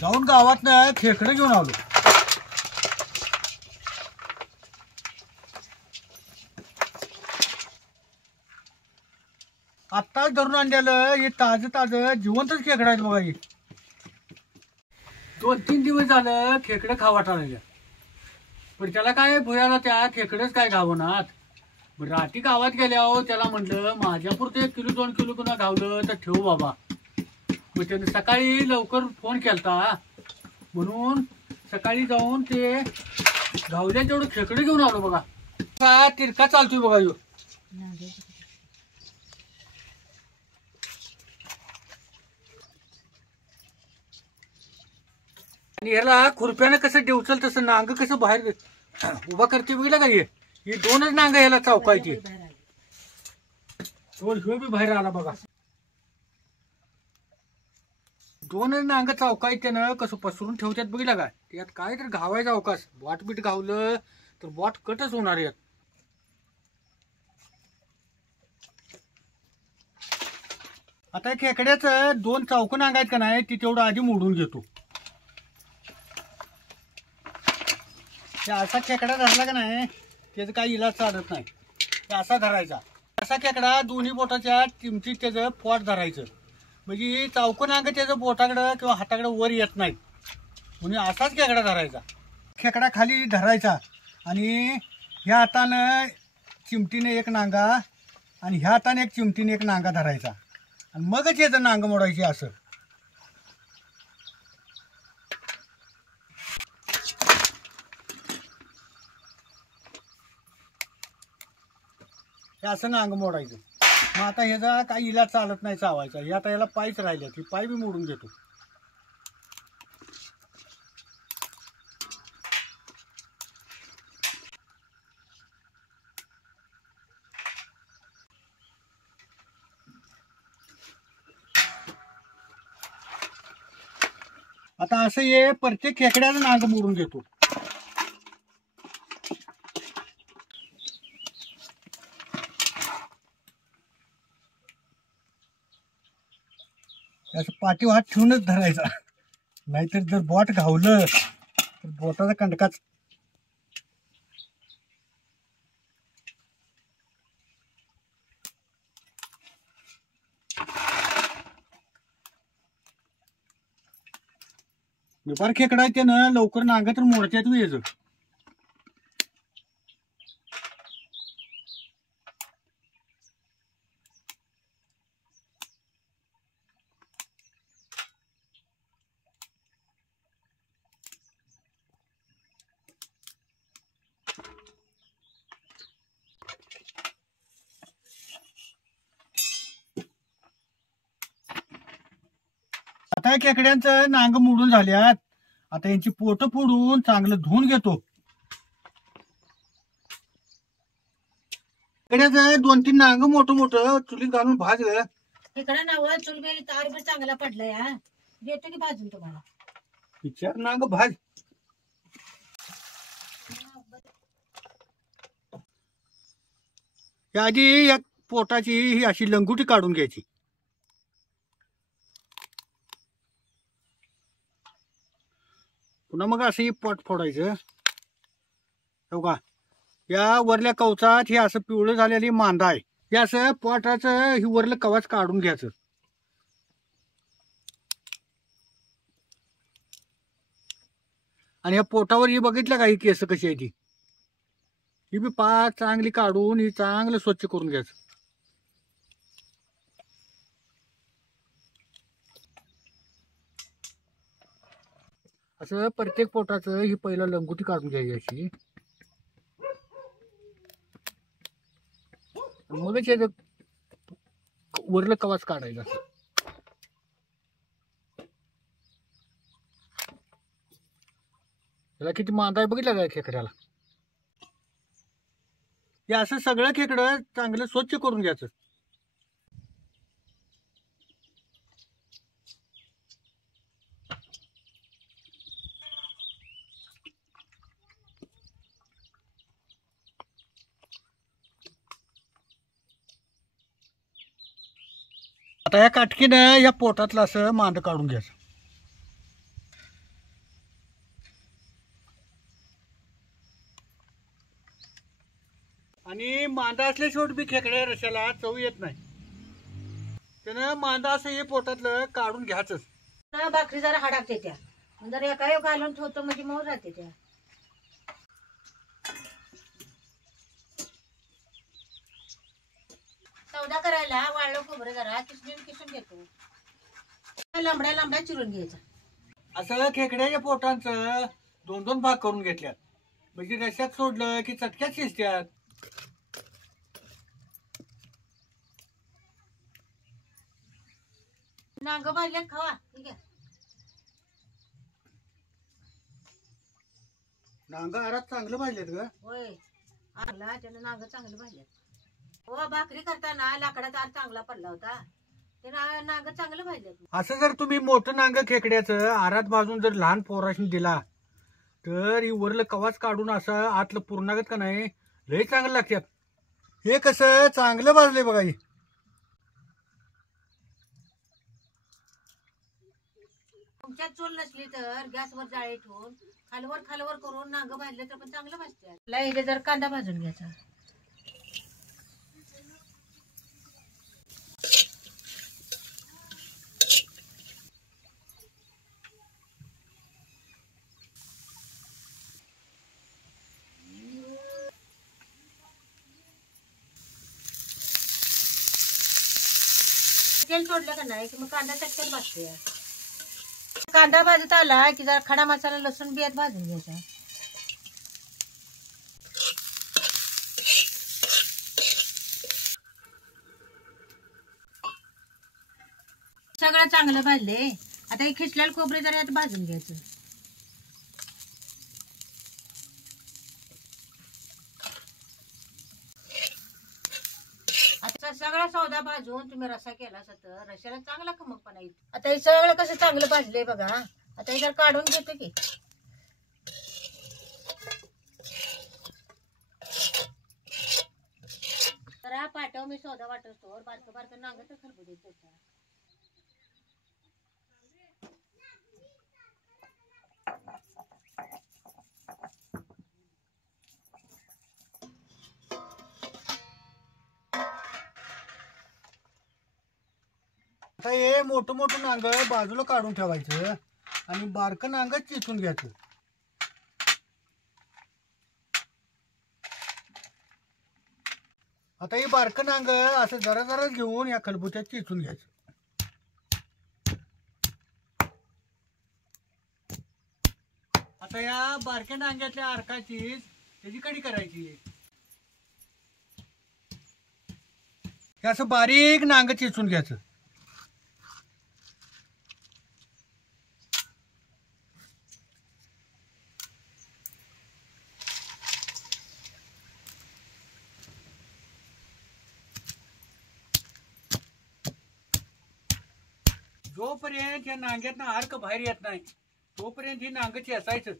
जाऊन गावातनं खेकडे घेऊन आलो. आत्ताच धरून आणलेलं हे ताजं ताजं जिवंतच खेकडं आहेत बघा. हे 2-3 दिवस झालं खेकडं खावाटा लागल्या, पण त्याला काय भुयाला त्या खेकडंच काय गावनात. रात्री गावात गेल्यावर त्याला म्हटलं माझ्यापुरतं 1 किलो 2 किलो कुणा गावलं तर ठेवू बाबा. मग त्याने सकाळी लवकर फोन केलता म्हणून सकाळी जाऊन ते गावल्या तेवढं खेकडं घेऊन आलो बघा. तिरका चालतोय बघा ह्यो. आणि ह्याला खुरप्यानं कसं डेवचल तसं नांग कसं बाहेर उभा करते बघितलं का. ही 2च नांग ह्याला चौकायची. ह्यो बी बाहेर आला बघा. 2च नांग चौकायची त्यानं कसं पसरून ठेवतात बघितलं का. यात काय तर घावायचा अवकाश. बॉट बीट घावलं तर बॉट कटच होणार यात. आता खेकड्याचं 2 चौक नांग आहेत का नाही ती तेवढं आधी मोडून घेतो. असा खेकडा धरला का नाही त्याचं काही इलाज चालत नाही. असा धरायचा. असा खेकडा दोन्ही बोटाच्या चिमटीत त्याचं पोट धरायचं, म्हणजे चौक नांग त्याचं बोटाकडं किंवा हाताकडं वर येत नाही. म्हणजे असाच खेकडा धरायचा. खेकडा खाली धरायचा आणि ह्या हातानं चिमटीने 1 नांगा आणि ह्या हाताने 1 चिमटीने 1 नांगा धरायचा आणि मगच याचं नांग मोडायची. असं असं नांग मोडायचं. मग आता ह्याचा काही इलाज चालत नाही चावायचा. हे आता याला पायच राहिले, ती पाय बी मोडून घेतो. आता असं हे प्रत्येक खेकड्याचं नांग मोडून घेतो. असं पाठीवर हात ठेवूनच धरायचा, नाहीतर जर बोट घावलं तर बोटाचा कंडकाच. दुपार खेकडा आहे त्यानं लवकर नांग तर मोडत्यात यायचं. आता खेकड्यांचं नांग मोडून झाल्यात. आता यांची पोट फोडून चांगलं धुवून घेतो. खेकड्याचं 2-3 नांग मोठं मोठं चुलीत घालून भाजलं. खेकडा नाव चुलबेरी तार बी चांगला पडलाय. हा देतो की भाजून तुम्हाला. विचार नांग भाज. आधी या पोटाची ही अशी लंगुटी काढून घ्यायची. पुन्हा मग असं पोट फोडायचं. हो का, या वरल्या कवचात हे असं पिवळं झालेली मांदा आहे. हे असं पोटाचं ही वरलं कवच काढून घ्यायचं. आणि ह्या पोटावर ही बघितलं का ही केस कशी आहे ती. ही बी पाच चांगली काढून ही चांगलं स्वच्छ करून घ्यायचं. असं प्रत्येक पोटाचं ही पहिला लंगोटी काढून घ्यायची अशी. मगच याचं वरलं कवच काढायचं. त्याला किती मांदा आहे बघितलं काय खेकड्याला. हे असं सगळं खेकडं चांगलं स्वच्छ करून घ्यायचं. आता या काटकीनं या पोटातलं असं मांद काढून घ्यायचं. मांदा असल्याशिवाय बी खेकड्या रशाला चव येत नाही. त्यानं मांदा असं हे पोटातलं काढून घ्यायचंच. ना भाकरी जरा हाडाकते त्या जरा एका एक घालून ठेवतो म्हणजे मऊ राहते त्या. सौदा करायला वाळलं खोबरं जरा किसून घेतो. लांबड्या लांबड्या चिरून घ्यायचा. असं खेकड्याच्या पोटांचं 2-2 भाग करून घेतल्यात म्हणजे रश्यात सोडलं की चटक्यात शिजत्यात. नांग भाजल्यात खावा. ठीक आहे. नांग आरात चांगलं भाजलेत ग. होय आला त्यानं नांग चांगलं भाजल्यात. हो भाकरी करताना लाकडाचा आर चांगला पडला होता. ते नांग चांगलं भाजल्यात. असं जर तुम्ही मोठं नांग खेकड्याचं आरात भाजून जर लहान पोराशनी दिला तर ही वरलं कवाच काढून असं आतलं पूर्णागत का नाही लय चांगलं लागतात. हे कसं चांगलं भाजलंय बघा. हे तुमच्यात चूल नसली तर गॅसवर जाळी ठेवून खालवर करून नांग भाजले तर पण चांगलं भाजते. इथे जर कांदा भाजून घ्यायचा. तेल सोडलं का नाही की मग कांदा चटकन भाजते. कांदा भाजत आला की जरा खडा मसाला लसूण बियात भाजून घ्यायचा. सगळं चांगलं भाजले. आता हे खिसलेलं खोबरे जरा यात भाजून घ्यायचं. आता सगळा सौदा भाजून तुम्ही रसा केला तर रशाला चांगला खमकपणा येईल. आता हे सगळं कसं चांगलं भाजलंय बघा. आता हे जर काढून घेतो की जरा पाठव मी सौदा वाटतो बारकं नांग तर खरबूज त्याचा. आता हे मोठं मोठं नांग बाजूला काढून ठेवायचं आणि बारकं नांग चिचून घ्यायचं. आता हे बारकं नांग असं जरा जरा घेऊन या खलबुत्यात चिचून घ्यायचं. आता या बारक्या नांग्यातल्या अर्काची त्याची कढी करायची. हे असं बारीक नांग चिचून घ्यायचं. जोपर्यंत या नांग्यातनं अर्क बाहेर येत नाही तोपर्यंत ही नांगची असायचं.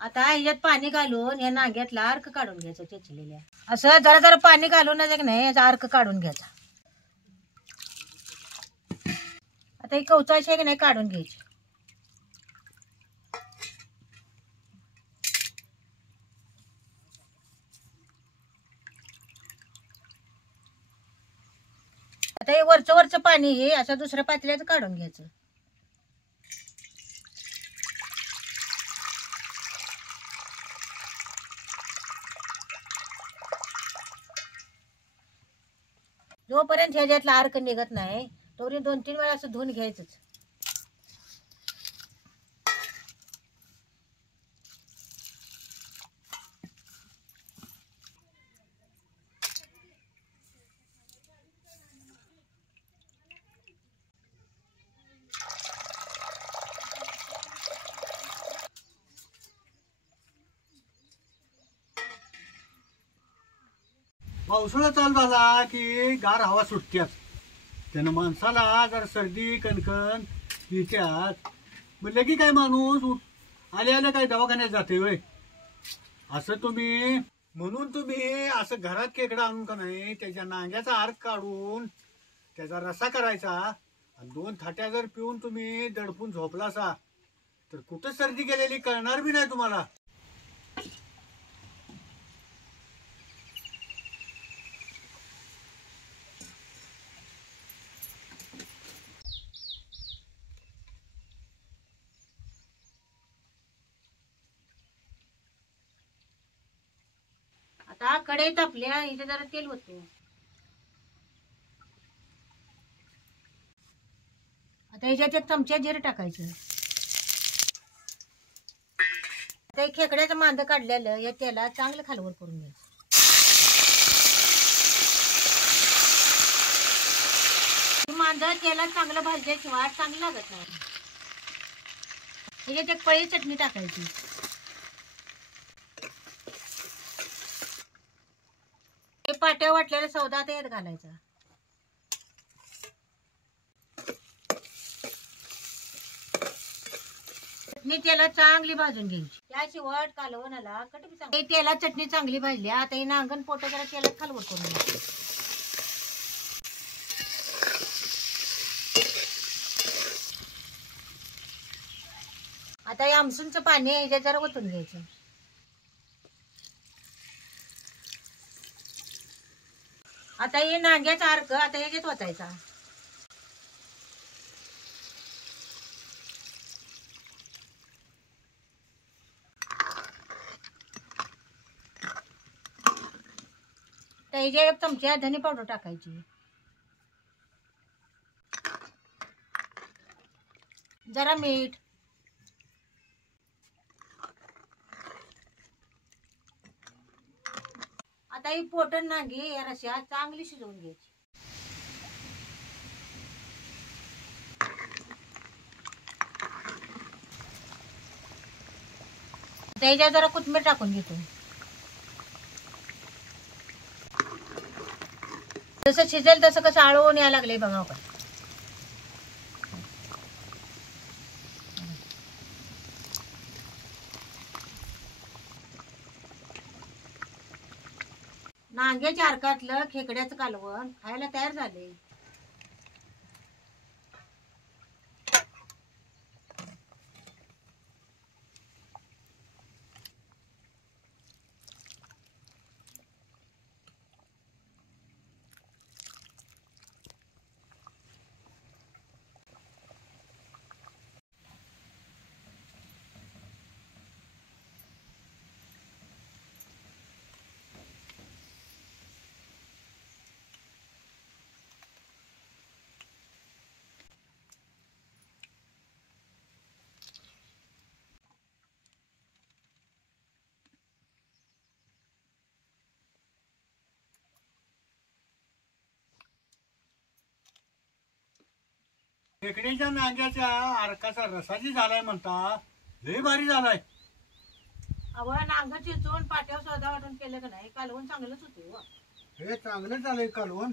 आता ह्याच्यात पाणी घालून या नांग्यातला अर्क काढून घ्यायचा चेचलेल्या. असं जरा जरा पाणी घालून नाही याचा अर्क काढून घ्यायचा. आता ही कवचाची आहे की नाही काढून घ्यायची. आता हे वरचं पाणी असं दुसऱ्या पातेल्यात काढून घ्यायचं. जोपर्यंत ह्याच्यातला अर्क निघत नाही तोपर्यंत 2-3 वेळा असं धुवून घ्यायचंच. पावसाळा चालू झाला की गार हवा सुटत्यात. त्यानं माणसाला जर सर्दी कणकण येत्यात म्हणलं की काय माणूस आले काय दवाखान्यात जाते वय. असं तुम्ही म्हणून तुम्ही असं घरात खेकडा आणून का नाही त्याच्या नांग्याचा अर्क काढून त्याचा रसा करायचा आणि 2 थाट्या जर पिऊन तुम्ही दडपून झोपलासा तर कुठं सर्दी गेलेली कळणार बी नाही तुम्हाला. आता कढईत आपल्या इथे जरा तेल होतो. आता ह्याच्यात 1 चमचा जिरं टाकायचं. आता खेकड्याचं मांद काढलेलं या तेलात चांगलं खालवर करून घ्यायचं. मांद तेलात चांगलं भाजल्याशिवाय चांगलं लागत नाही. ह्याच्यात 1 पळी चटणी टाकायची. हे पाट्या वाटलेला सौदा त्यात घालायचा. चटणी तेलात चांगली भाजून घ्यायची. त्याशिवाय कालवणाला कटबी चांगली. तेलात चटणी चांगली भाजली. आता हे नांगण पोट जरा तेलात खालवर करून घ्यायचं. आता हे आमसूनचं पाणी ह्याच्यात जरा ओतून घ्यायचं. आता हे नांग्याचा अर्क आता ह्याच्यात ओतायचा. तर ह्याच्यात 1 चमचा धने पावडर टाकायची. जरा मीठ. आता ही पोटन नांगी या रश्यात चांगली शिजवून घ्यायची. त्याच्यात जरा कोथिंबीर टाकून घेतो. जसं शिजेल तसं कसं आळवून यायला लागले बघा आपण. नांग्याच्या अर्कातलं खेकड्याचं कालवण खायला तयार झाले. खेकड्याच्या नांग्याच्या अर्काचा रसा जी झालाय म्हणता लय भारी झालाय. अहो नांग चिचून पाट्यावर सौदा वाटून केलं का नाही कालवण चांगलंच होते. हे चांगलं झालंय कालवण.